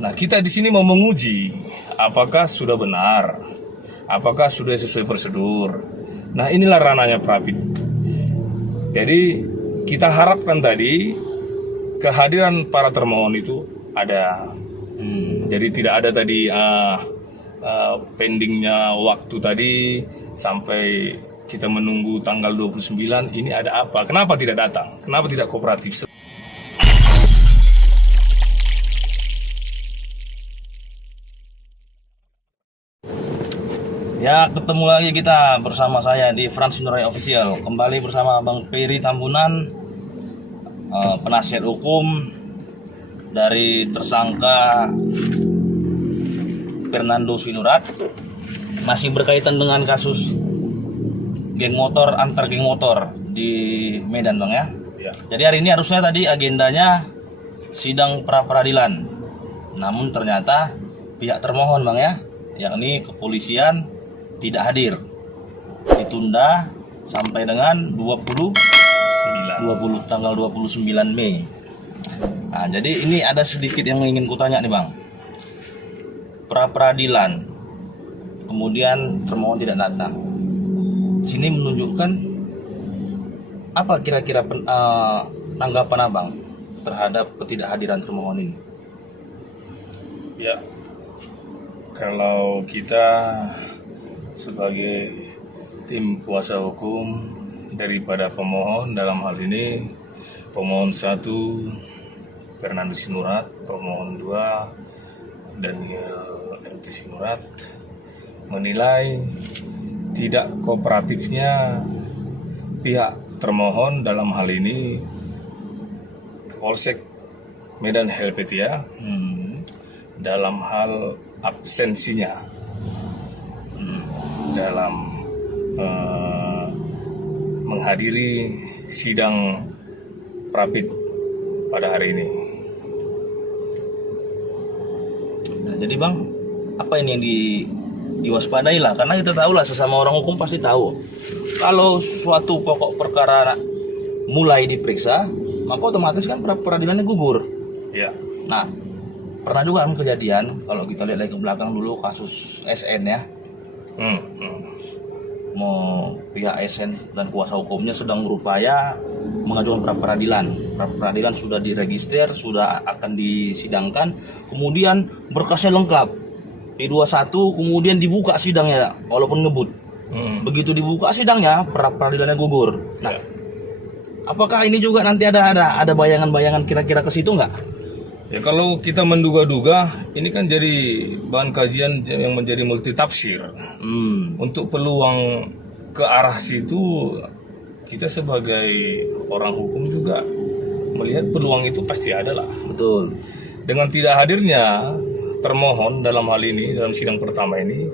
Nah, kita di sini mau menguji apakah sudah benar, apakah sudah sesuai prosedur. Nah, inilah ranahnya Prapit. Jadi kita harapkan tadi kehadiran para termohon itu ada. Jadi tidak ada tadi pendingnya waktu tadi sampai kita menunggu tanggal 29. Ini ada apa? Kenapa tidak datang? Kenapa tidak kooperatif? Ya, ketemu lagi kita bersama saya di Frans Nurai Official. Kembali bersama Bang Peri Tambunan, penasihat hukum dari tersangka Fernando Sinurat. Masih berkaitan dengan kasus geng motor, antar geng motor di Medan, Bang ya. Ya. Jadi hari ini harusnya tadi agendanya sidang pra peradilan. Namun ternyata pihak termohon, Bang ya, yakni kepolisian tidak hadir, ditunda sampai dengan tanggal 29 Mei. Nah, jadi ini ada sedikit yang ingin kutanya nih, Bang. Pra peradilan, kemudian termohon tidak datang. Sini menunjukkan apa kira-kira tanggapan Abang terhadap ketidakhadiran termohon ini? Ya, kalau kita sebagai tim kuasa hukum daripada pemohon, dalam hal ini pemohon 1 Fernando Sinurat, pemohon 2 Daniel MT Sinurat, menilai tidak kooperatifnya pihak termohon, dalam hal ini Polsek Medan Helvetia, dalam hal absensinya dalam menghadiri sidang Prapit pada hari ini. Nah, jadi Bang, apa ini yang diwaspadai lah, karena kita tahu lah, sesama orang hukum pasti tahu kalau suatu pokok perkara mulai diperiksa, maka otomatis kan peradilannya gugur. Ya. Nah, pernah juga kan kejadian, kalau kita lihat dari ke belakang dulu kasus SN ya. Mau pihak SN dan kuasa hukumnya sedang berupaya mengajukan pra peradilan. Pra peradilan sudah diregister, sudah akan disidangkan, kemudian berkasnya lengkap. P21 kemudian dibuka sidangnya walaupun ngebut. Begitu dibuka sidangnya, pra peradilannya gugur. Nah, apakah ini juga nanti ada bayangan-bayangan kira-kira ke situ nggak? Ya, kalau kita menduga-duga, ini kan jadi bahan kajian yang menjadi multitafsir. Untuk peluang ke arah situ, kita sebagai orang hukum juga melihat peluang itu pasti ada lah. Betul. Dengan tidak hadirnya termohon dalam hal ini, dalam sidang pertama ini,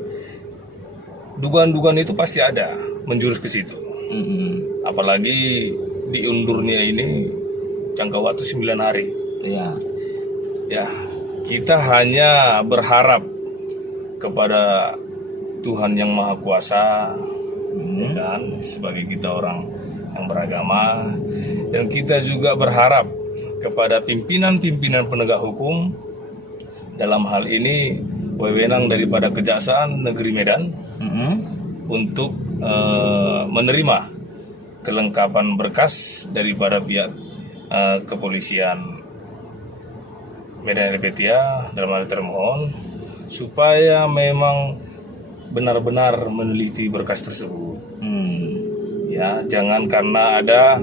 dugaan-dugaan itu pasti ada menjurus ke situ. Apalagi diundurnya ini jangka waktu 9 hari. Iya. Ya, kita hanya berharap kepada Tuhan yang Maha Kuasa, ya kan, sebagai kita orang yang beragama, dan kita juga berharap kepada pimpinan-pimpinan penegak hukum, dalam hal ini wewenang daripada Kejaksaan Negeri Medan, untuk menerima kelengkapan berkas daripada pihak kepolisian Medan Helvetia dalam hal termohon, supaya memang benar-benar meneliti berkas tersebut. Ya, jangan karena ada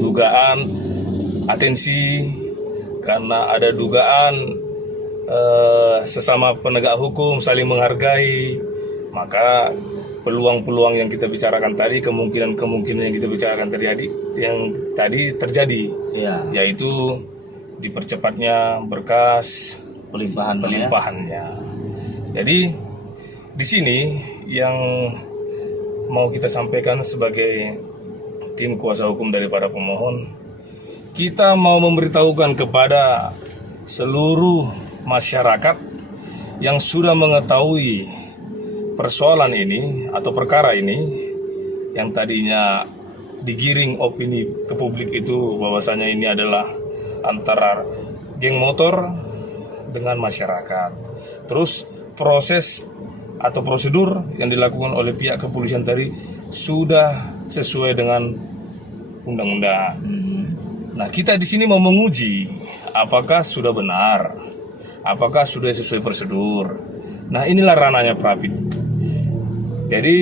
dugaan atensi, karena ada dugaan sesama penegak hukum saling menghargai, maka peluang-peluang yang kita bicarakan tadi, kemungkinan-kemungkinan yang kita bicarakan terjadi, ya, yaitu dipercepatnya berkas pelimpahannya. Jadi di sini yang mau kita sampaikan sebagai tim kuasa hukum daripada pemohon, kita mau memberitahukan kepada seluruh masyarakat yang sudah mengetahui persoalan ini atau perkara ini, yang tadinya digiring opini ke publik itu bahwasanya ini adalah antara geng motor dengan masyarakat. Terus proses atau prosedur yang dilakukan oleh pihak kepolisian tadi sudah sesuai dengan undang-undang. Nah, kita di sini mau menguji apakah sudah benar, apakah sudah sesuai prosedur. Nah, inilah ranahnya Prapit. Jadi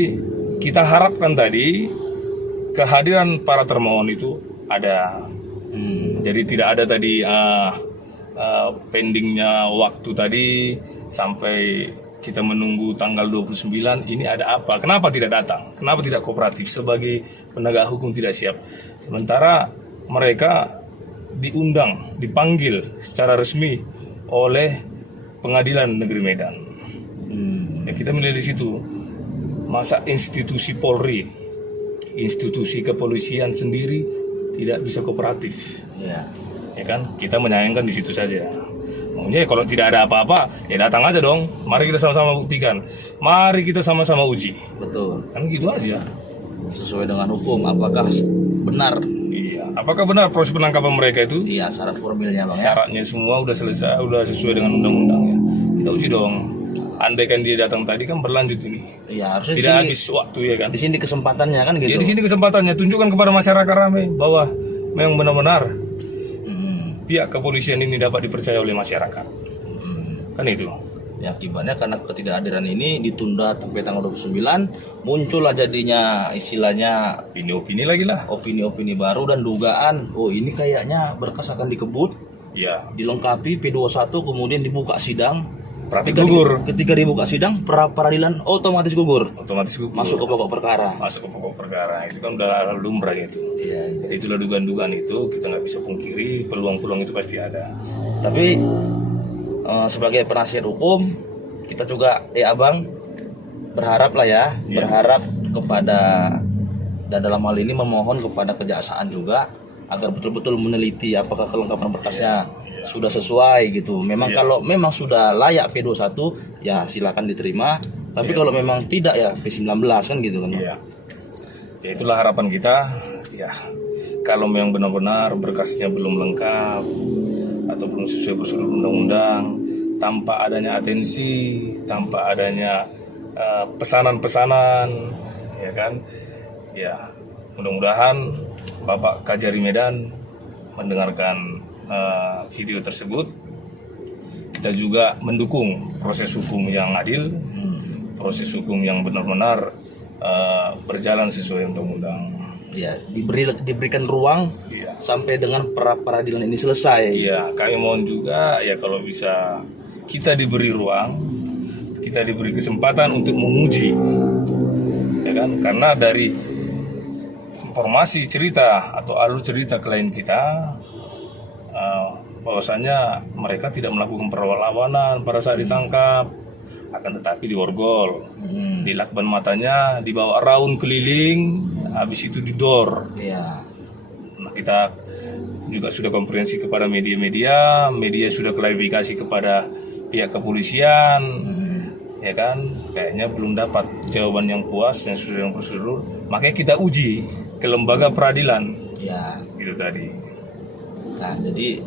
kita harapkan tadi kehadiran para termohon itu ada. Jadi tidak ada tadi pendingnya waktu tadi sampai kita menunggu tanggal 29. Ini ada apa? Kenapa tidak datang? Kenapa tidak kooperatif? Sebagai penegak hukum tidak siap. Sementara mereka diundang, dipanggil secara resmi oleh Pengadilan Negeri Medan. Ya, kita melihat di situ, masa institusi Polri, institusi kepolisian sendiri tidak bisa kooperatif. Ya. Ya kan, kita menyayangkan di situ saja. Maunya kalau tidak ada apa-apa, ya datang aja dong. Mari kita sama-sama buktikan. Mari kita sama-sama uji. Betul. Kan gitu aja. Sesuai dengan hukum, apakah benar? Iya. Apakah benar proses penangkapan mereka itu? Iya, syarat formilnya Bang ya. Syaratnya semua udah selesai, udah sesuai dengan undang-undang ya. Kita uji dong. Andai kan dia datang tadi kan berlanjut ini. Iya, harusnya Tidak habis waktu ya kan. di sini kesempatannya kan gitu. Ya di sini kesempatannya tunjukkan kepada masyarakat ramai bahwa memang benar-benar pihak kepolisian ini dapat dipercaya oleh masyarakat. Kan itu. Ya, akibatnya karena ketidakhadiran ini ditunda sampai tanggal 29, muncullah jadinya istilahnya Opini-opini lagi lah. opini-opini baru dan dugaan, oh ini kayaknya berkas akan dikebut, Ya, dilengkapi P21, kemudian dibuka sidang. Prapit gugur. Ketika dibuka sidang, peradilan otomatis gugur. Otomatis gugur. Masuk ke pokok perkara. Masuk ke pokok perkara. Itu kan udah lumrah itu. Iya. Jadi itulah dugaan-dugaan itu kita nggak bisa pungkiri, peluang-peluang itu pasti ada. Tapi sebagai penasihat hukum, kita juga abang berharap lah ya, berharap kepada, dan dalam hal ini memohon kepada kejaksaan juga agar betul-betul meneliti apakah kelengkapan berkasnya sudah sesuai gitu. Memang kalau memang sudah layak P21 ya silakan diterima. Tapi kalau memang tidak ya P19 kan gitu kan. Iya. Ya itulah harapan kita. Ya kalau memang benar-benar berkasnya belum lengkap atau belum sesuai prosedur undang-undang, tanpa adanya atensi, tanpa adanya pesanan-pesanan, ya kan? Ya mudah-mudahan Bapak Kajari Medan mendengarkan video tersebut. Kita juga mendukung proses hukum yang adil, proses hukum yang benar-benar berjalan sesuai undang-undang. Ya, diberikan ruang sampai dengan peradilan ini selesai. Iya, kami mohon juga ya kalau bisa kita diberi ruang, kita diberi kesempatan untuk menguji, ya kan? Karena dari informasi cerita atau alur cerita klien kita, bahwasanya mereka tidak melakukan perlawanan pada saat ditangkap, akan tetapi diborgol, dilakban matanya, dibawa raun keliling, habis itu didor. Iya. Nah, kita juga sudah konferensi kepada media-media, media sudah klarifikasi kepada pihak kepolisian, ya kan, kayaknya belum dapat jawaban yang puas yang sesuai dengan prosedur, makanya kita uji ke lembaga peradilan. Ya. Gitu tadi. Nah, jadi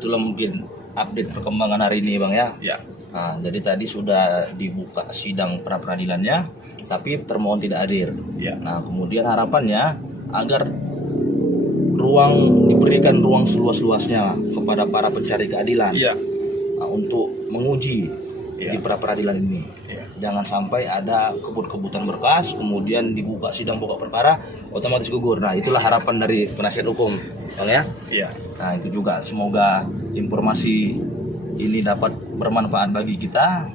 itulah mungkin update perkembangan hari ini Bang ya. Ya. Nah, jadi tadi sudah dibuka sidang pra-peradilannya, tapi termohon tidak hadir. Ya. Nah, kemudian harapannya agar diberikan ruang seluas-luasnya kepada para pencari keadilan. Iya. Nah, untuk menguji di pra-peradilan ini. Ya. Jangan sampai ada kebut-kebutan berkas, kemudian dibuka sidang pokok perkara, otomatis gugur. Nah, itulah harapan dari penasihat hukum, Bang ya. Iya. Nah, itu juga semoga informasi ini dapat bermanfaat bagi kita,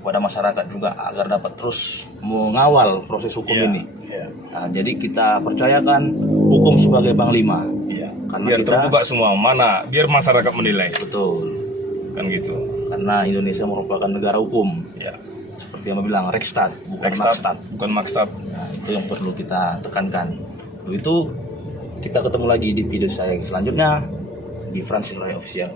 kepada masyarakat juga agar dapat terus mengawal proses hukum ini. Iya. Nah, jadi kita percayakan hukum sebagai panglima. Iya. Karena Biar kita terbuka semua, mana biar masyarakat menilai, betul. kan gitu. Karena Indonesia merupakan negara hukum. Ya. Seperti yang bilang Rechtsstaat, bukan Rechtsstaat, Makstat. bukan Makstat. Nah, itu yang perlu kita tekankan. Untuk itu kita ketemu lagi di video saya selanjutnya di Francis Roy Official.